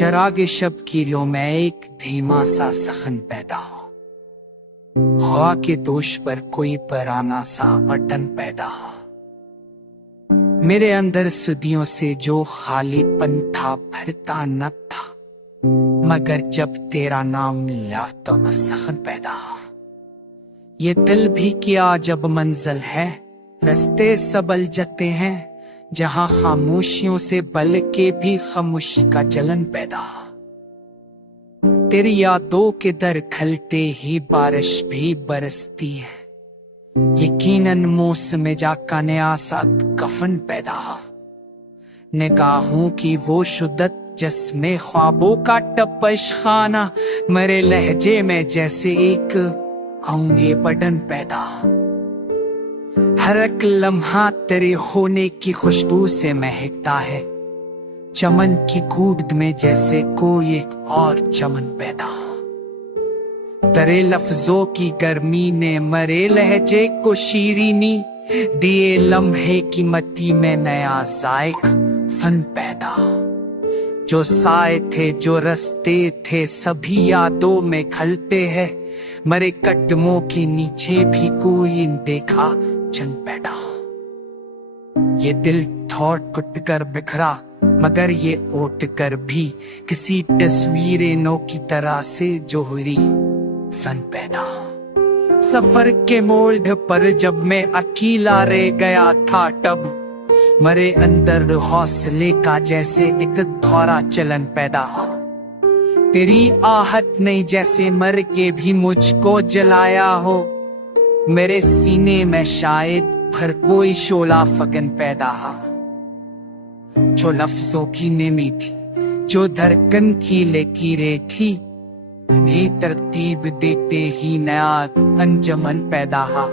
चरागे शब कीलों में एक धीमा सा सखन पैदा हो, हवा के दोष पर कोई पराना सा बटन पैदा हो। मेरे अंदर सदियों से जो खालीपन था भरता न था, मगर जब तेरा नाम लिया तो न सखन पैदा हो। ये दिल भी क्या जब मंजिल है, रस्ते सबल जाते हैं, जहां खामोशियों से बल के भी खामोशी का जलन पैदा हो। तेरी यादों के दर खलते ही बारिश भी बरसती है, यकीनन मौसम जाका नया सा कफन पैदा हो। निगाहों की वो शुद्दत जिसमें ख्वाबों का टपश खाना, मेरे लहजे में जैसे एक आऊंगे बटन पैदा हो। हर एक लम्हा तेरे होने की खुशबू से महकता है, चमन की कूद में जैसे कोई एक और चमन पैदा हो। तेरे लफ्जों की गर्मी ने मरे लहजे को शीरीनी दिए, लम्हे की मती में नया जायक फन पैदा हो। जो साए थे जो रस्ते थे सभी यादों में खलते हैं, मरे कदमों के नीचे भी कोई देखा चन पैदा हो। ये दिल थोट कुट कर बिखरा, मगर ये ओट कर भी किसी तस्वीर नो की तरह से जोहरी फन पैदा हो। सफर के मोड़ पर जब मैं अकेला रह गया था, तब मरे अंदर हौसले का जैसे एक धौरा चलन पैदा हो। तेरी आहट ने जैसे मर के भी मुझको जलाया हो, मेरे सीने में शायद भर कोई शोला फगन पैदा हो। जो लफ्जों की नेमी थी, जो धड़कन की लकीरें थी, उन्हें तरतीब देते ही नया अंजमन पैदा हो।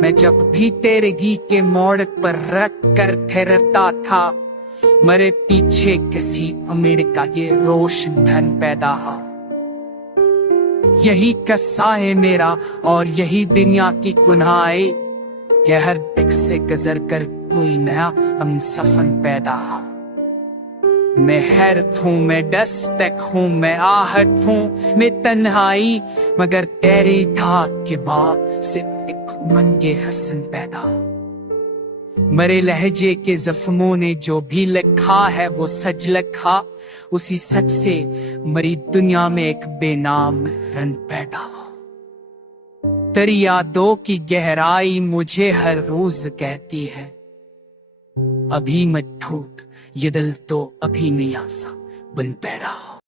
मैं जब भी तेरे गी के मोड़ पर रख कर ठहरता था, मेरे पीछे किसी अमीर का ये रोशन धन पैदा हो। यही कस्सा है मेरा और यही दुनिया की कुन्हाई, कि हर दिक से गुजर कर कोई नया हमसफन पैदा हो। मैं हैरत हूँ, मैं दस्तक हूँ, मैं आहट हूँ, मैं तन्हाई, मगर तेरी धाक के बाद से एक उमंगे हसन पैदा हो। मरे लहजे के जख्मों ने जो भी लिखा है वो सच लिखा, उसी सच से मरी दुनिया में एक बेनाम रन पैदा हो। तेरी यादों की गहराई मुझे हर रोज कहती है, अभी मत टूट, ये दिल तो अभी नया सा बन पैदा हो।